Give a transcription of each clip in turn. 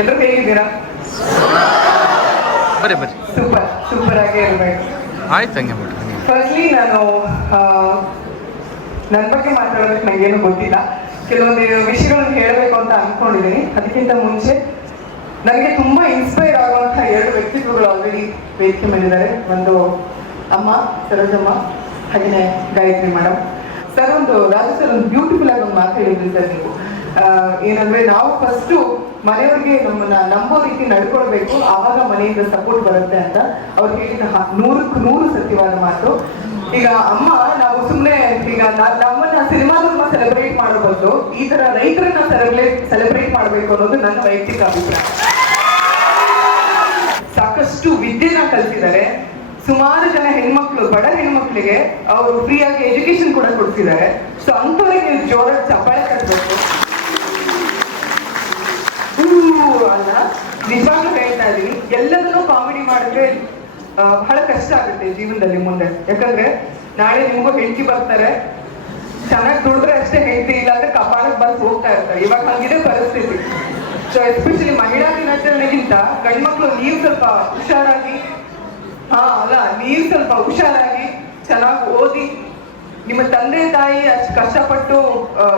ಎಲ್ಲರೂ ಹೇಗಿದ್ದೀರಾ? ಬರ್ರಿ ಬರ್ರಿ. ಸೂಪರ್ ಸೂಪರ್ ಆಗೇ ಇರಬೇಕು. ಆಯ್ತು ಹಂಗೆ ಮಾಡ್ರಿ. ಫಸ್ಟ್ಲಿ ನಾನು ನನ್ನ ಬಗ್ಗೆ ಮಾತಾಡೋದಕ್ಕೆ ನನಗೇನು ಗೊತ್ತಿಲ್ಲ. ಕೆಲವೊಂದು ವಿಷಯಗಳನ್ನು ಹೇಳಬೇಕು ಅಂತ ಅಂದ್ಕೊಂಡಿದ್ದೀನಿ ಅದಕ್ಕಿಂತ ಮುಂಚೆ ನನಗೆ ತುಂಬಾ ಇನ್ಸ್ಪೈರ್ ಆಗುವಂತಹ ಎರಡು ವ್ಯಕ್ತಿತ್ವಗಳು ಆಲ್ರೆಡಿ ವೇದಿಕೆ ಮೇಲಿದ್ದಾರೆ. ಒಂದು ಅಮ್ಮ ಸರೋಜಮ್ಮ ಹಾಗೆಯೇ ಗಾಯತ್ರಿ ಮೇಡಮ್ ಸರ್ ಒಂದು ರಾಜು ಸರ್ ಒಂದು ಬ್ಯೂಟಿಫುಲ್ ಆಗಿ ಒಂದು ಮಾತು ಹೇಳಿದ್ರಿ ಸರ್ ನೀವು. ಏನಂದ್ರೆ ನಾವು ಫಸ್ಟು ಮನೆಯವ್ರಿಗೆ ನಮ್ಮನ್ನ ನಂಬೋ ರೀತಿ ನಡ್ಕೊಳ್ಬೇಕು, ಆವಾಗ ಮನೆಯಿಂದ ಸಪೋರ್ಟ್ ಬರುತ್ತೆ ಅಂತ ಅವ್ರು ಹೇಳಿದ ನೂರಕ್ಕೆ ನೂರು ಸತ್ಯವಾದ ಮಾತು. ಈಗ ಅಮ್ಮ, ನಾವು ಸುಮ್ಮನೆ ಈಗ ನಮ್ಮನ್ನ ಸಿನಿಮಾದನ್ನ ಸೆಲೆಬ್ರೇಟ್ ಮಾಡಬಹುದು ಈ ತರ ರೈತರನ್ನ ಸೆಲೆಬ್ರೇಟ್ ಸೆಲೆಬ್ರೇಟ್ ಮಾಡಬೇಕು ಅನ್ನೋದು ನನ್ನ ವೈಯಕ್ತಿಕ ಅಭಿಪ್ರಾಯ. ಸಾಕಷ್ಟು ವಿದ್ಯೆನ ಕಲ್ತಿದ್ದಾರೆ. ಸುಮಾರು ಜನ ಹೆಣ್ಮಕ್ಳು, ಬಡ ಹೆಣ್ಮಕ್ಳಿಗೆ ಅವರು ಫ್ರೀಯಾಗಿ ಎಜುಕೇಶನ್ ಕೂಡ ಕೊಡ್ತಿದ್ದಾರೆ. ಸೊ ಅಂಥವ್ರಿಗೆ ಅಲ್ಲ ನಿಜವಾಗ್ಲೂ ಹೇಳ್ತಾ ಇದೀನಿ ಎಲ್ಲದನ್ನೂ ಕಾಮಿಡಿ ಮಾಡಿದ್ರೆ ಬಹಳ ಕಷ್ಟ ಆಗುತ್ತೆ ಜೀವನದಲ್ಲಿ ಮುಂದೆ. ಯಾಕಂದ್ರೆ, ನಾಳೆ ನಿಮಗೂ ಹೆಂಡತಿ ಬರ್ತಾರೆ. ಚೆನ್ನಾಗಿ ದುಡಿದ್ರೆ ಅಷ್ಟೇ ಹೆಂಡತಿ ಇಲ್ಲ ಅಂದ್ರೆ ಕಪಾಳಕ್ಕೆ ಬಂದು ಹೋಗ್ತಾ ಇರ್ತಾರೆ. ಇವಾಗ ಹಂಗಿದೆ ಪರಿಸ್ಥಿತಿ. ಸೊ ಎಸ್ಪೆಷಲಿ ಮಹಿಳಾ ದಿನಾಚರಣೆಗಿಂತ ಗಂಡ್ಮಕ್ಳು ನೀವು ಸ್ವಲ್ಪ ಹುಷಾರಾಗಿ, ಹಾ, ಅಲ್ಲ, ನೀವು ಸ್ವಲ್ಪ ಹುಷಾರಾಗಿ ಚೆನ್ನಾಗಿ ಓದಿ. ನಿಮ್ಮ ತಂದೆ, ತಾಯಿ ಅಷ್ಟು ಕಷ್ಟಪಟ್ಟು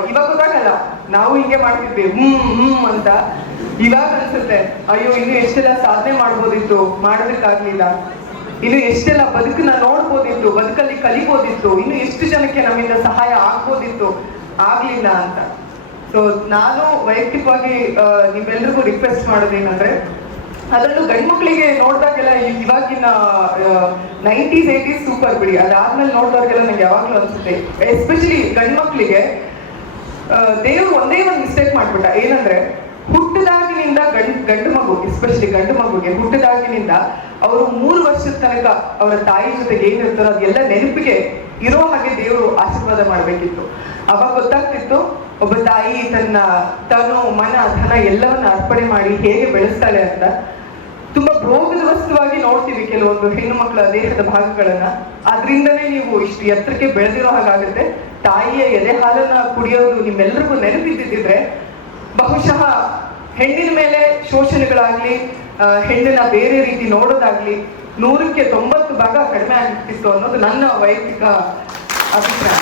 ಇವಾಗ ಗೊತ್ತಾಗಲ್ಲ. ನಾವು ಹಿಂಗೆ ಮಾಡ್ತಿದ್ವಿ. ಹ್ಮ್ ಹ್ಮ್ ಅಂತ. ಇವಾಗ ಅನ್ಸುತ್ತೆ. ಅಯ್ಯೋ, ಇನ್ನು ಎಷ್ಟೆಲ್ಲ ಸಾಧನೆ ಮಾಡ್ಬೋದಿತ್ತು? ಮಾಡೋದಕ್ಕಾಗ್ಲಿಲ್ಲ. ಇನ್ನು ಎಷ್ಟೆಲ್ಲ ಬದುಕನ್ನ ನೋಡ್ಬೋದಿತ್ತು? ಬದುಕಲ್ಲಿ ಕಲಿಬೋದಿತ್ತು? ಇನ್ನು ಎಷ್ಟು ಜನಕ್ಕೆ ನಮ್ಮಿಂದ ಸಹಾಯ ಆಗ್ಬೋದಿತ್ತು? ಆಗ್ಲಿಲ್ಲ ಅಂತ. ಸೊ ನಾನು ವೈಯಕ್ತಿಕವಾಗಿ ನಿಮ್ಮೆಲ್ರಿಗೂ ರಿಕ್ವೆಸ್ಟ್ ಮಾಡೋದೇನಂದ್ರೆ ಅದರಲ್ಲೂ ಗಂಡು ಮಕ್ಕಳಿಗೆ ನೋಡಿದಾಗೆಲ್ಲ ಇವಾಗಿನ ನೈಂಟೀಸ್ ಏಯ್ಟೀಸ್ ಸೂಪರ್ ಬಿಡಿ. ಅದಾದ್ಮೇಲೆ ನೋಡಿದವ್ರಿಗೆಲ್ಲ ನಂಗೆ ಯಾವಾಗ್ಲೂ ಅನ್ಸುತ್ತೆ. ಎಸ್ಪೆಷಲಿ ಗಂಡು ಮಕ್ಕಳಿಗೆ ದೇವ್ರು ಒಂದೇ ಒಂದು ಮಿಸ್ಟೇಕ್ ಮಾಡ್ಬಿಟ್ಟ. ಏನಂದ್ರೆ, ಹುಟ್ಟಿದಾಗಿನಿಂದ ಗಂಡು ಮಗುಗೆ ಮಗು ಎಸ್ಪೆಷಲಿ ಗಂಡು ಮಗುಗೆ ಹುಟ್ಟಿದಾಗಿನಿಂದ ಅವರು ಮೂರು ವರ್ಷದ ತನಕ ಅವರ ತಾಯಿ ಜೊತೆಗೆ ಏನಿರ್ತಾರೋ ಅದೆಲ್ಲ ನೆನಪಿಗೆ ಇರೋ ಹಾಗೆ ದೇವರು ಆಶೀರ್ವಾದ ಮಾಡಬೇಕಿತ್ತು. ಅವಾಗ ಗೊತ್ತಾಗ್ತಿತ್ತು, ಒಬ್ಬ ತಾಯಿ ತನ್ನ ತನು, ಮನ, ಧನ ಎಲ್ಲವನ್ನ ಅರ್ಪಣೆ ಮಾಡಿ ಹೇಗೆ ಬೆಳೆಸ್ತಾಳೆ ಅಂತ. ತುಂಬಾ ಭೋಗದ ವಸ್ತುವಾಗಿ ನೋಡ್ತೀವಿ ಕೆಲವೊಂದು ಹೆಣ್ಣು ಮಕ್ಕಳ ದೇಹದ ಭಾಗಗಳನ್ನ. ಅದರಿಂದನೇ ನೀವು ಇಷ್ಟು ಎತ್ತರಕ್ಕೆ ಬೆಳೆದಿರೋ ಹಾಗಾಗುತ್ತೆ. ತಾಯಿಯ ಎದೆ ಹಾಲನ್ನ ಕುಡಿಯೋದು ನಿಮ್ಮೆಲ್ಲರಿಗೂ ನೆನಪಿದ್ದಿದ್ರೆ ಬಹುಶಃ ಹೆಣ್ಣಿನ ಮೇಲೆ ಶೋಷಣೆಗಳಾಗಲಿ ಹೆಣ್ಣನ್ನ ಬೇರೆ ರೀತಿ ನೋಡೋದಾಗ್ಲಿ ನೂರಕ್ಕೆ ತೊಂಬತ್ತು ಭಾಗ ಕಡಿಮೆ ಆಗ್ತಿತ್ತು ಅನ್ನೋದು ನನ್ನ ವೈಯಕ್ತಿಕ ಅಭಿಪ್ರಾಯ.